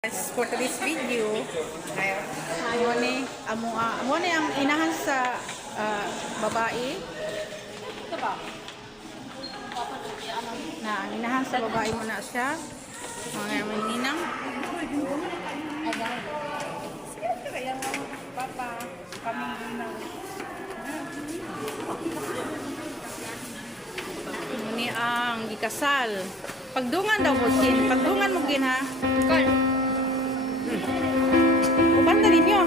For today's video, amo ni ang inahan sa babae. Na ang inahan sa babae mo na siya. Mga ninang. Kaya mga papa, kami ninang. Ini ang gikasal. Pagdungan daw mo kin. Pagdungan mo kin ha. Kon. Kupanta ninyo.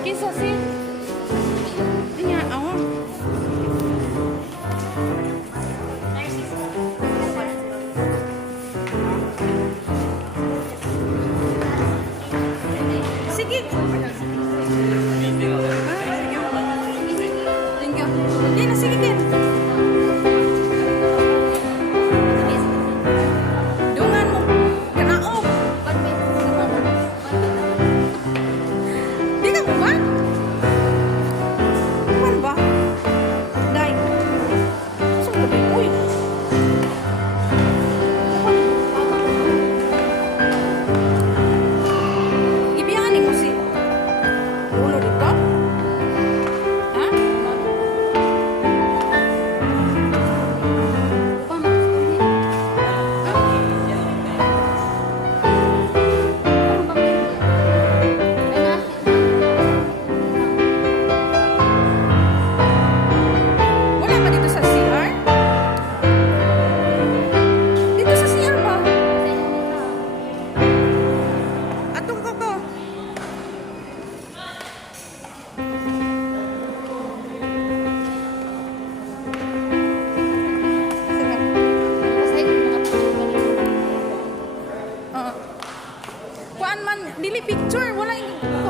Kinsa si? Dinya, ako. Sige. Hindi na, sige din. Dungan mo. Kanaog. Di ka mo ba? Kuman ba? Day. Saan ka ba? Uy. Ibiyanin mo si ulo dito? Ha? Wala ba dito sa CR? Dito sa CR ba? Atong ko ko. Kuan man, dili picture, wala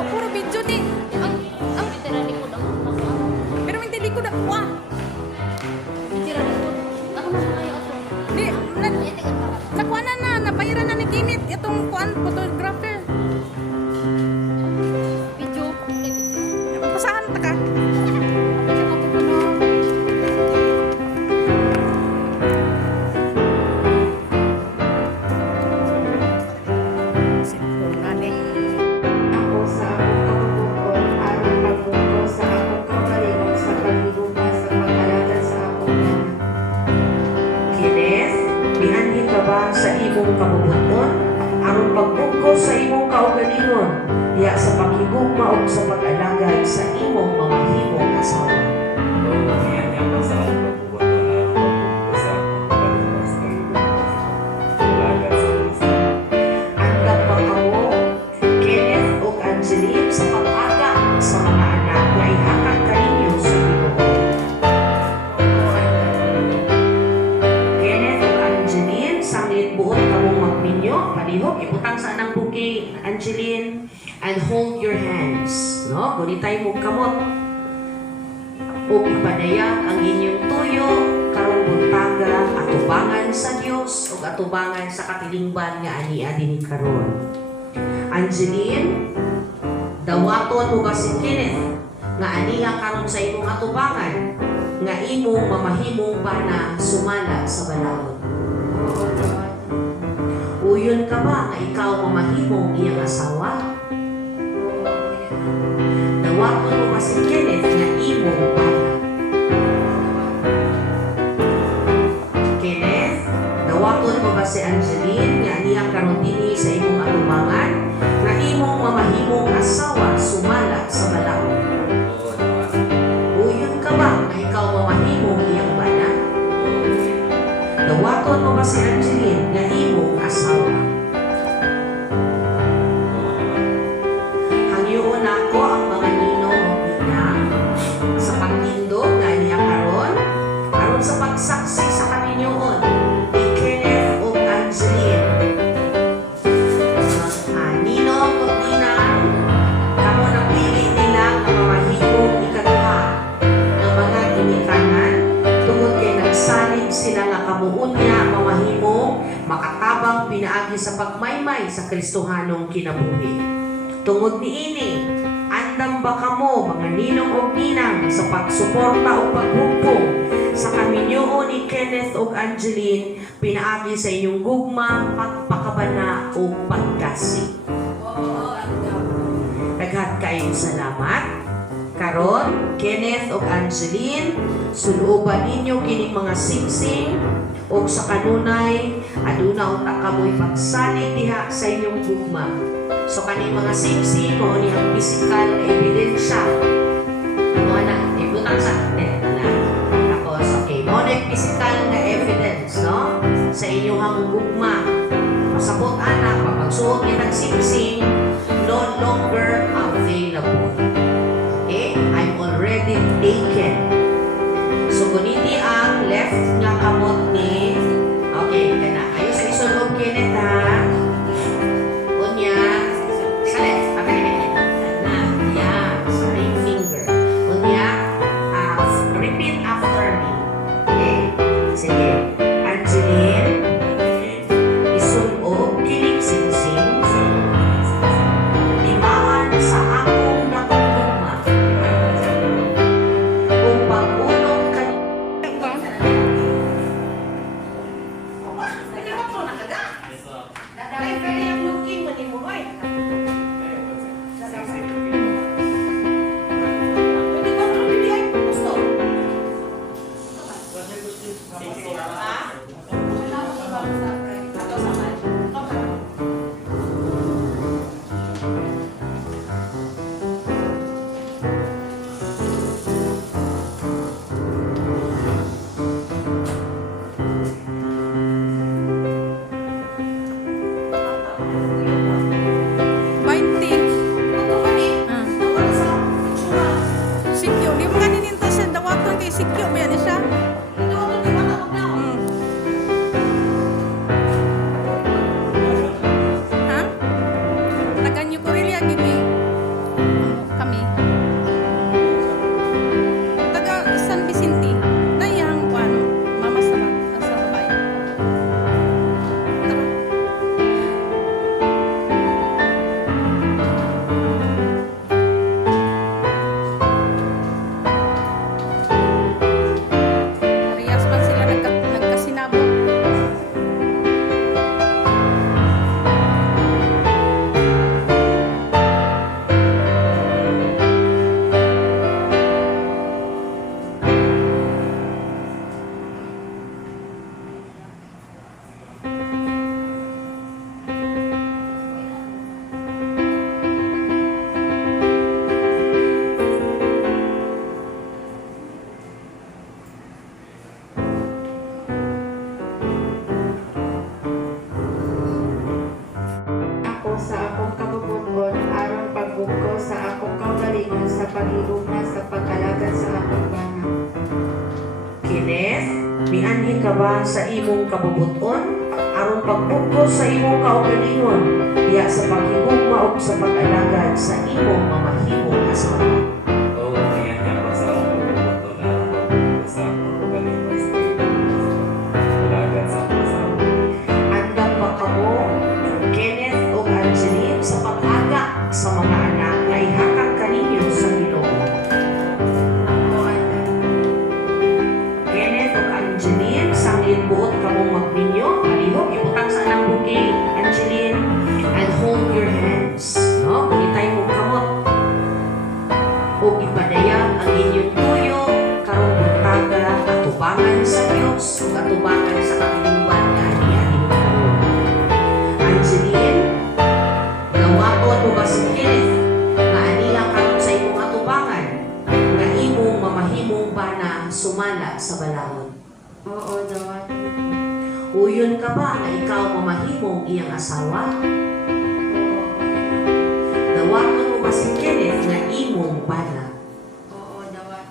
puro video ni. Ang pero may dili ko na kuha. Di, nakuha na, napahiran na ni Kinit itong kuan photographer. Pasahan ta ka. Sipon nga ni. Ako sa akong kabubukod, aron pagbukod sa akong kamalingon sa paghidupa sa pag-alaga sa akong anak. Kenneth, bianhin ka ba sa imong kabubuton? Aron pagbukod sa imong kaugalingon, diya sa paghigugma o sa pag-alagad sa imong mamahimong asawa. Andam ba kamo, Kenneth o Angeline, sa pag-aga sa mga anak na ihatag kaninyo sa Ginoo? Kenneth o Angeline, sanglit buot kamong magminyo, palihog, ibutang sa anang buki, Angeline, and hold your hands. No? Gunitay mo kamot. O ipadayag ang inyong tuyo, karong buntaga, atubangan sa Dios o atubangan sa katilingban nga ania dinhi karon. Angeline, dawaton mo ba si Kenneth nga aniha karon sa imong atubangan nga imong mamahimong bana sumala sa balawon? Uyon ka ba nga ikaw mamahimong iyang asawa? Dawaton mo ba si Kenneth nga imong bana? Kenneth, dawaton mo ba si Angeline nga aniha karon dinhi sa imong atubangan nga imong mamahimong asawa sumala sa balawon? Uyon ka ba nga ikaw mamahimong iyang bana? Dawaton mo ba si Angeline nga imong asawa? Hangyoon ako ang mga ninong o ninang sa pagtindog nga aniya karon aron sa pagsaksi sa kaninyoon ni Kenneth o Angeline. Ninong o ninang, kamo napili nila ang mamahimong ikaduha ng mga ginikanan tungod kay nagsalig sila nga kamuon niya mamahimong makatabang pinaagi sa pagmaymay sa Kristohanong kinabuhi. Tungod niini, andam ba kamo mga ninong o ninang sa pagsuporta o paghugpong sa kaminyo ni Kenneth ug Angeline pinaagi sa inyong gugma, pagpakabana o pagkasi. Daghan kayong salamat. Karon, Kenneth ug Angeline, suluban ninyo kining mga singsing ug sa kanunay aduna unta kamoy pagsalig diha sa inyong gugma. So kaning mga singsing mo ni ang physical na ebidensya. Ano na, ibutang sa tapos okay, mo na yung physical na evidence, no? Sa inyong gugma. Pasabot anak, pagsuot nitang singsing, no longer available. Okay? I'm already taken. So, kuniti ang left nga kamot ni... Okay, kana. Ayun sa isulog Kenneth, ha? Unya, sa left. Na, yan. Sa ring finger. Unya, repeat after me. Okay? Sige. Angeline, isulog, kinig singsing, limaan sa akong nakugugma. Kung pag-ulong kanina. Sikyo, di mo ganin to siya dawaton kay sikyo ba yan siya? Ha? Tagan niyo ko rin gini. Kami. Taga San Vicente. Dayang kwan. Mama sa babae. Tara. Parehas man sila nagkasinabog. Ako sa akong kabubuton aron pagbugko sa akong kaugalingon sa paghigugma sa pag-alagad sa akong bana. Kenneth, mianhi ka ba sa imong kabubuton aron pagbugko sa imong kaugalingon diya sa paghigugma ug sa pag-alagad sa imong mamahimong asawa? Oo, yan nga pa sa akong pagbubuto na sa akong pagalimas ulagan sa akong asawa. Andam ba kamo, Kenneth ug Angeline, sa pag-aga sa mga anak na ihatag kaninyo sa Ginoo? Kenneth ug Angeline, sanglit buot kamong magminyo, palihog, ibutang sa anang buki, Angeline, and hold your hands. No? Kunitay mong kamot. O ipadayag ang inyong tuyo, karong buntaga, atubangan sa Diyos, ug atubangan sa katilingban nga ani-ani mo karon. Angeline, nawaton mo ba si Kenneth nga aniya karon sa imong atubangan nga imong mamahimong bana sumala sa balahon? Oo, dawat. Uyon ka ba nga ikaw mamahimong iyang asawa? Nawaton mo ba si Kenneth nga imong bana? Oo, dawat.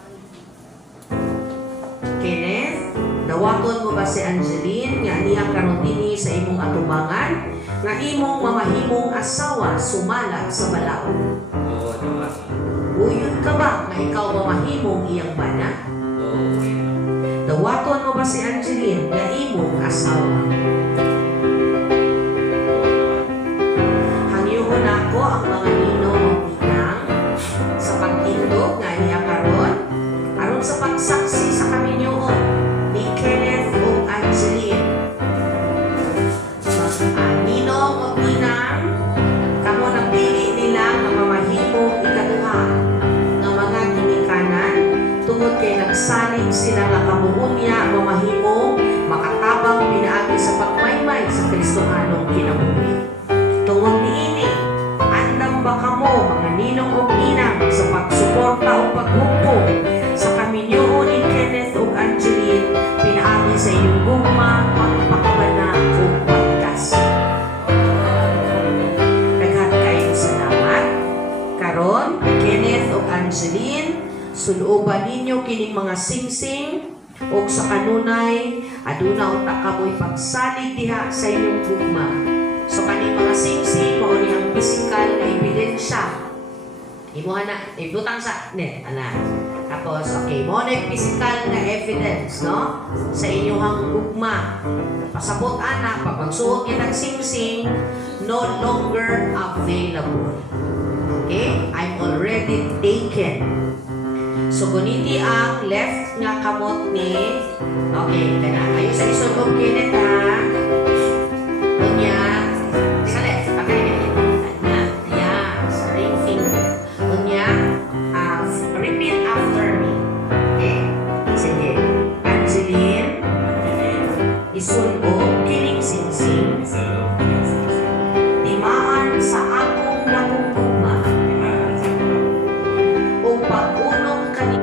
Kenneth, nawaton mo ba si Angeline nga aniya karon dinhi sa imong atubangan nga imong mamahimong asawa sumala sa balahon? Oo, dapat. Uyon ka ba nga ikaw mamahimong iyang bana? Oo, yan. Dawaton mo ba si Angeline nga imong asawa? Hangyoon ako ang mga ninong pinang sa pagtindog nga niya karon aron sa pagsaksi sa kaminyoon sila nga kamuon niya mamahimong makatabang pinaagi sa pagmaymay sa Kristohanong kinabuhi. Tungod niini, andam ba kamo mga ninong o ninang sa pagsuporta o paghupong sa kaminyoon ni Kenneth o Angeline pinaagi sa inyong gugma, pagpakabana o pagkas. Daghan kayong salamat. Karon, Kenneth o Angeline, suluban ninyo kining mga singsing o sa kanunay aduna uta kamoy pagsalig diha sa inyong gugma. So kaning mga singsing mao ni ang physical na ebidensya. Imuha na ibutang sa net ana. Tapos okay, mo na yung physical na evidence no sa inyong gugma. Pasabot ana pag magsuot kitang singsing no longer available. Okay? I'm already taken. So, guniti ang left nga kamot ni... Okay, kana. Ayun sa isod of Kenneth, ha? Unya. Sa left. Okay. Unya. Yeah. Ring finger. Unya. Repeat after me. Okay? Sige. Angeline. Isod of kining singsing. Timaan sa akong nakugugma. O pag-unong kanina.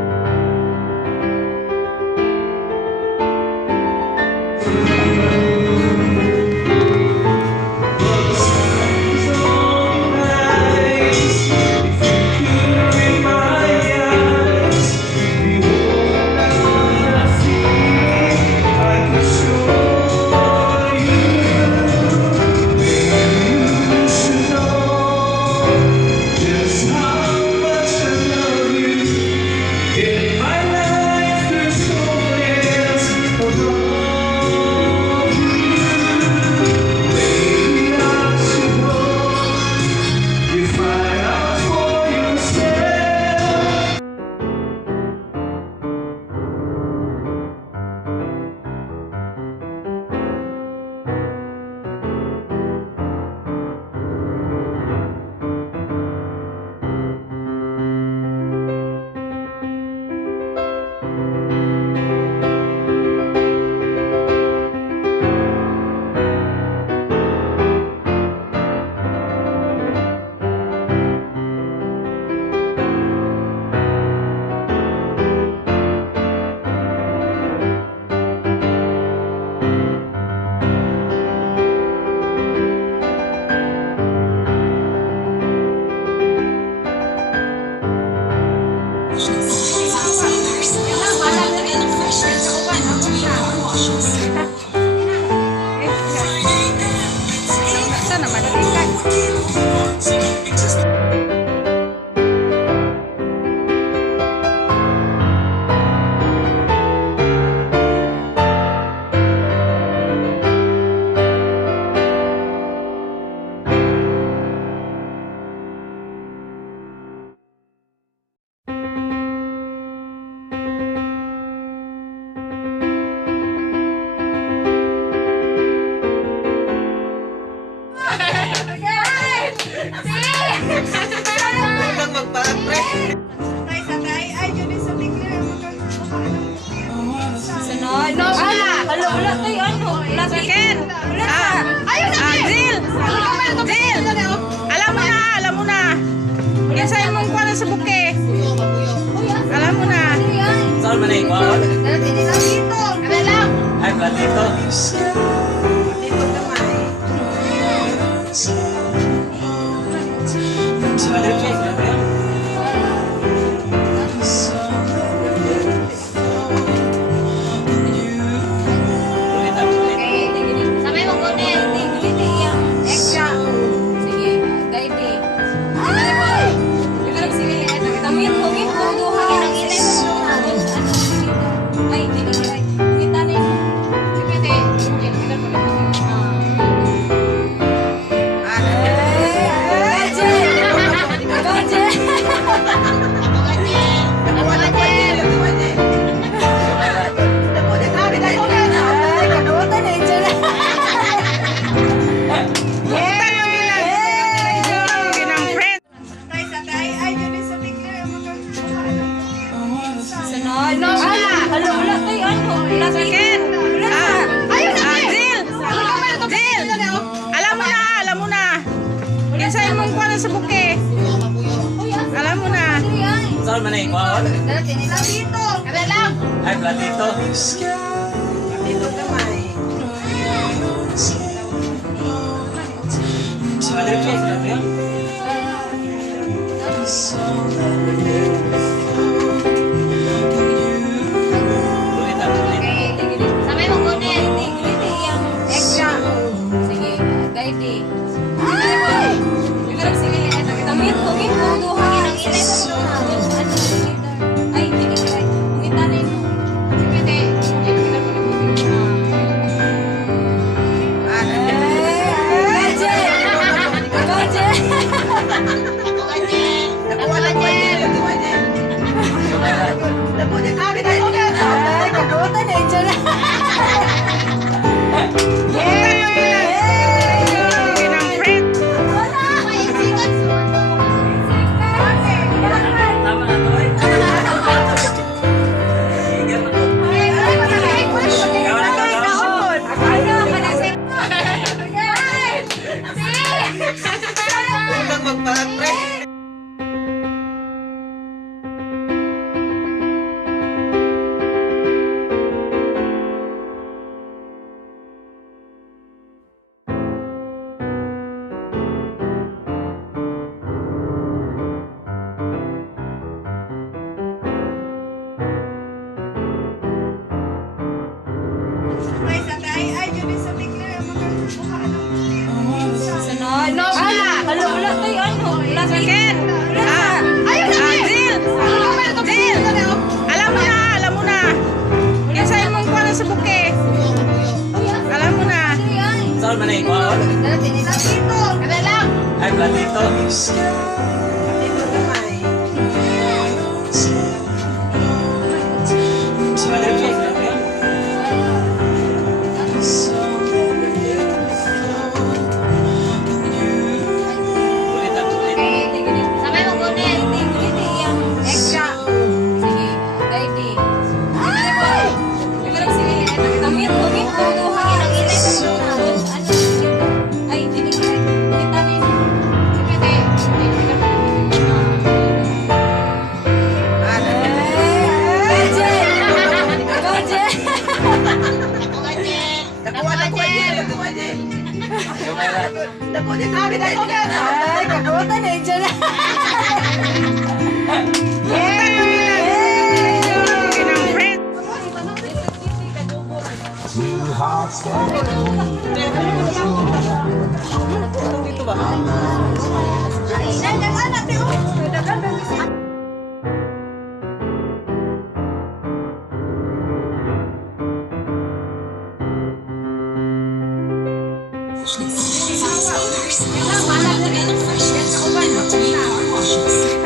Sana manalikan. Sunod. Wala tayo ano. Second. Jill. Alam mo na. Kinsain mong kuha na sa buke. Alam mo na. Saan man ay kuha? Dito. Ano lang? Ay, platito. Sabay mo kunin. Hindi yung extra. Sige. Gaidi. Ay! Sige. Tamit ko. Duha. Inay mo mo. Ay, hindi. Kita na yun. Sige. Platito! Kada lang! Ay, platito. Dito kamay. Si Madre po, sila po yan. Tulitan, tulitan. Sabay mo kunin. Yung extra. Sige, Daidi. Ay! Sige, tamit, hugin mo. Duha. Ay, sige, sige. Umita na yun. Sige, Tama na to, eh. Sige, ano? Ikaw na to, no? Sunod. Wala tayo ano. Wala second. Ayun na. Jill! Alam mo na. Kinsayin mong kuha na sa buke. Alam mo na. Saan man eh, kuha? Kada lang. Ay, platito. Dito kamay. Si Madre po, sila po yan. Tulitan, tulitan. Sabay mo kunin. Yung extra. Sige, Daidi. Ay! Sige, tamit, hugin mo. Duha. Ay, sige, sige. Umita na yun. Sige, Fresh, fresh car washes.